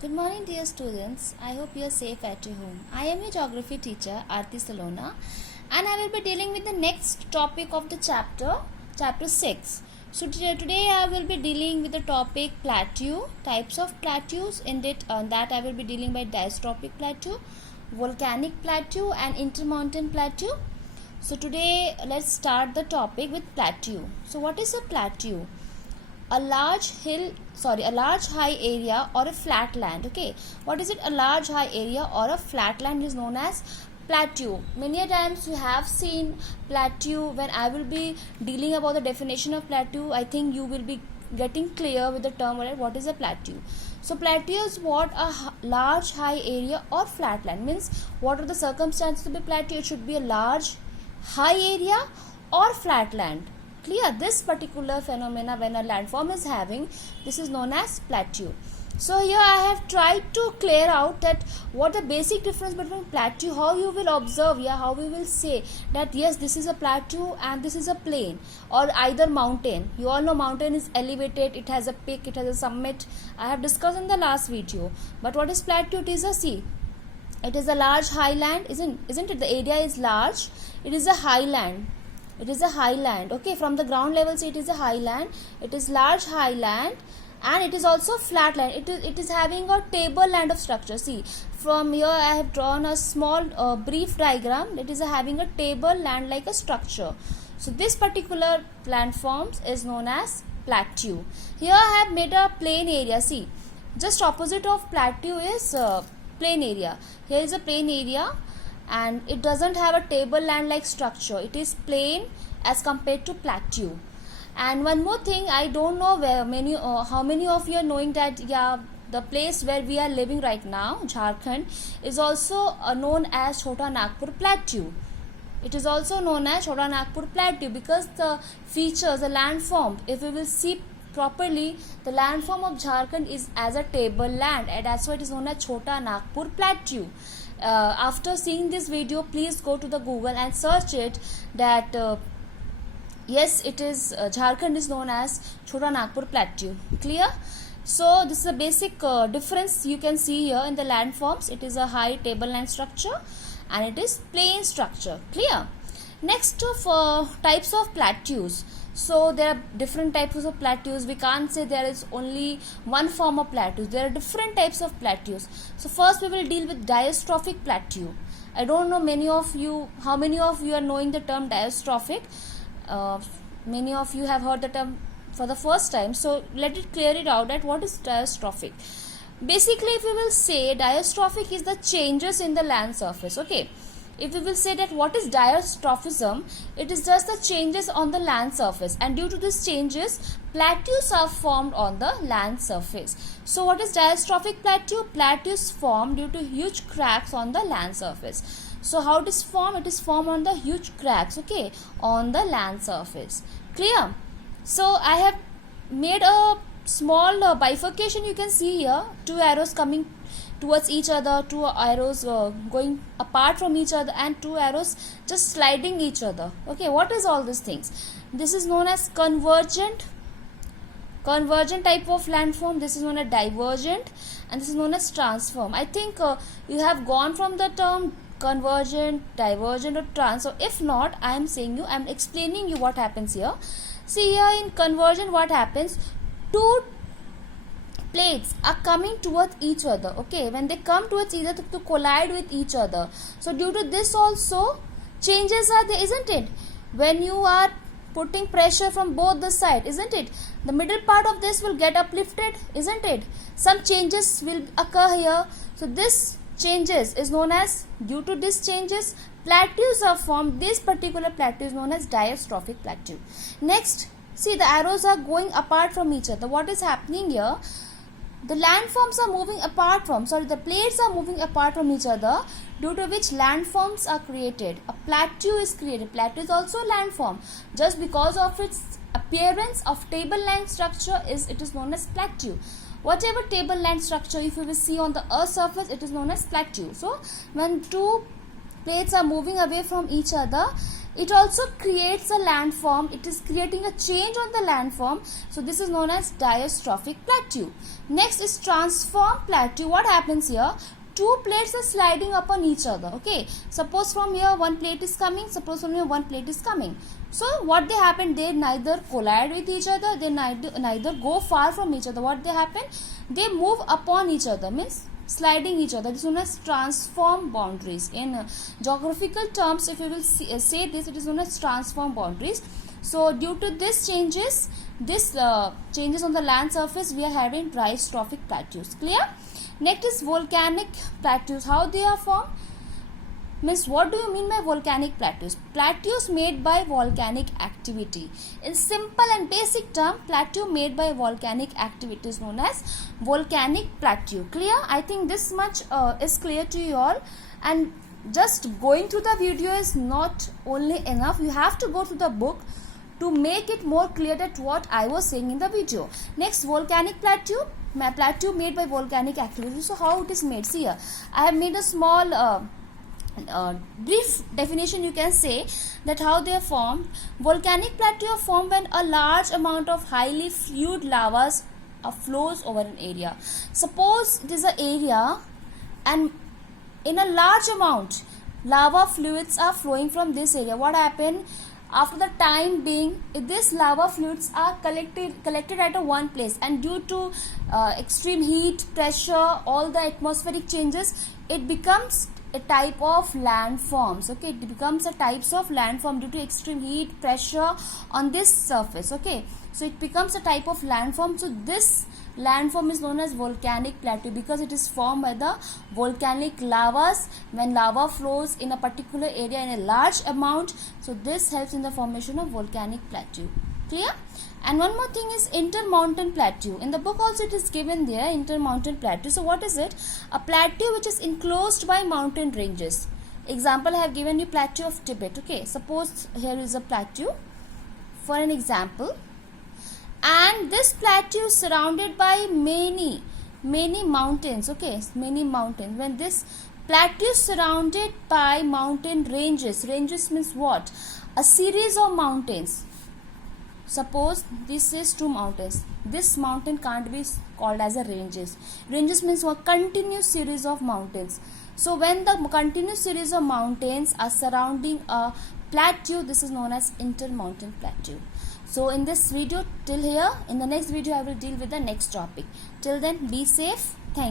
Good morning, dear students. I hope you are safe at your home. I am your geography teacher, Aarti Salona, and I will be dealing with the next topic of the chapter 6. So, today I will be dealing with the topic plateau, types of plateaus. In that I will be dealing by diastrophic plateau, volcanic plateau, and intermountain plateau. So, today let's start the topic with plateau. So, what is a plateau? A large high area or a flat land. Okay, what is it? A large high area or a flat land is known as plateau. Many a times you have seen plateau. When I will be dealing about the definition of plateau, I think you will be getting clear with the term, right? What is a plateau? So plateau is what? A large high area or flat land. Means what are the circumstances to be plateau? It should be a large high area or flat land. Clear? This particular phenomena, when a landform is having, this is known as plateau. So here I have tried to clear out that what the basic difference between plateau, how you will observe, how we will say that yes, this is a plateau and this is a plain or either mountain. You all know mountain is elevated, it has a peak, it has a summit. I have discussed in the last video. But what is plateau? It is a sea. It is a large highland, isn't it? The area is large. It is a highland. It is a highland. Okay, from the ground level, say it is a highland. It is large highland, and it is also flatland. It is having a tableland of structure. See, from here I have drawn a small brief diagram. It is having a tableland like a structure. So this particular landforms is known as plateau. Here I have made a plain area. See, just opposite of plateau is plain area. Here is a plain area, and it doesn't have a tableland like structure. It is plain as compared to plateau. And one more thing, I don't know how many of you are knowing that the place where we are living right now, Jharkhand, is also known as Chota Nagpur Plateau. It is also known as Chota Nagpur Plateau because the features, the landform, if we will see properly, the landform of Jharkhand is as a tableland, and that's why it is known as Chota Nagpur Plateau. After seeing this video, please go to the Google and search it that yes, it is Jharkhand is known as Chota Nagpur Plateau. Clear? So this is a basic difference you can see here in the landforms. It is a high tableland structure and it is plain structure. Clear? Next of types of plateaus. So there are different types of plateaus. We can't say there is only one form of plateaus. There are different types of plateaus. So first we will deal with diastrophic plateau. I don't know how many of you are knowing the term diastrophic. Many of you have heard the term for the first time. So let it clear it out that what is diastrophic. Basically, if we will say diastrophic is the changes in the land surface. Okay. If we will say that what is diastrophism, it is just the changes on the land surface, and due to these changes, plateaus are formed on the land surface. So what is diastrophic plateau? Plateaus formed due to huge cracks on the land surface. So how it is formed? It is formed on the huge cracks, okay, on the land surface. Clear? So I have made a small bifurcation. You can see here, two arrows coming towards each other, two arrows going apart from each other, and two arrows just sliding each other. Okay, what is all these things? This is known as convergent type of landform. This is known as divergent, and this is known as transform. I think you have gone from the term convergent, divergent, or transform. If not, I am explaining you what happens here. See here in convergent, what happens? Two plates are coming towards each other. Okay, when they come towards each other to collide with each other, so due to this also changes are there, isn't it? When you are putting pressure from both the side, isn't it? The middle part of this will get uplifted, isn't it? Some changes will occur here. So this changes is known as, due to these changes, plateaus are formed. This particular plateau is known as diastrophic plateau. Next, see, the arrows are going apart from each other. What is happening here? The landforms are moving apart from, the plates are moving apart from each other, due to which landforms are created. A plateau is created. Plateau is also a landform. Just because of its appearance of tableland structure, it is known as plateau. Whatever tableland structure, if you will see on the earth surface, it is known as plateau. So when two plates are moving away from each other, It also creates a landform. It is creating a change on the landform. So this is known as diastrophic plateau. Next is transform plateau. What happens here? Two plates are sliding upon each other. Okay, suppose from here one plate is coming, suppose from here one plate is coming. So what they happen, they neither collide with each other, they neither go far from each other. What they happen, they move upon each other, means sliding each other. This is known as transform boundaries. In geographical terms, if you will say this, it is known as transform boundaries. So due to this changes on the land surface, we are having diastrophic plateaus. Clear? Next is volcanic plateaus. How they are formed? Means what do you mean by volcanic plateaus? Plateaus made by volcanic activity. In simple and basic term, plateau made by volcanic activity is known as volcanic plateau. Clear? I think this much is clear to you all. And just going through the video is not only enough. You have to go through the book to make it more clear that what I was saying in the video. Next, volcanic plateau. Plateau made by volcanic activity. So how it is made? See here, I have made a small brief definition. You can say that how they are formed. Volcanic plateau are formed when a large amount of highly fluid lavas flows over an area. Suppose it is an area and in a large amount lava fluids are flowing from this area. What happened? After the time being, this lava fluids are collected at a one place, and due to extreme heat, pressure, all the atmospheric changes, it becomes a type of landforms. Okay, it becomes a types of landform due to extreme heat, pressure on this surface. Okay, so it becomes a type of landform. So this landform is known as volcanic plateau because it is formed by the volcanic lavas when lava flows in a particular area in a large amount. So this helps in the formation of volcanic plateau. Clear? And one more thing is intermountain plateau. In the book also it is given there, intermountain plateau. So what is it? A plateau which is enclosed by mountain ranges. Example, I have given you plateau of Tibet. Okay, suppose here is a plateau for an example, and this plateau is surrounded by many mountains. Okay, many mountains. When this plateau is surrounded by mountain ranges means what? A series of mountains. Suppose this is two mountains. This mountain can't be called as a ranges. Ranges means a continuous series of mountains. So when the continuous series of mountains are surrounding a plateau, this is known as intermountain plateau. So in this video till here, in the next video I will deal with the next topic. Till then, be safe. Thank you.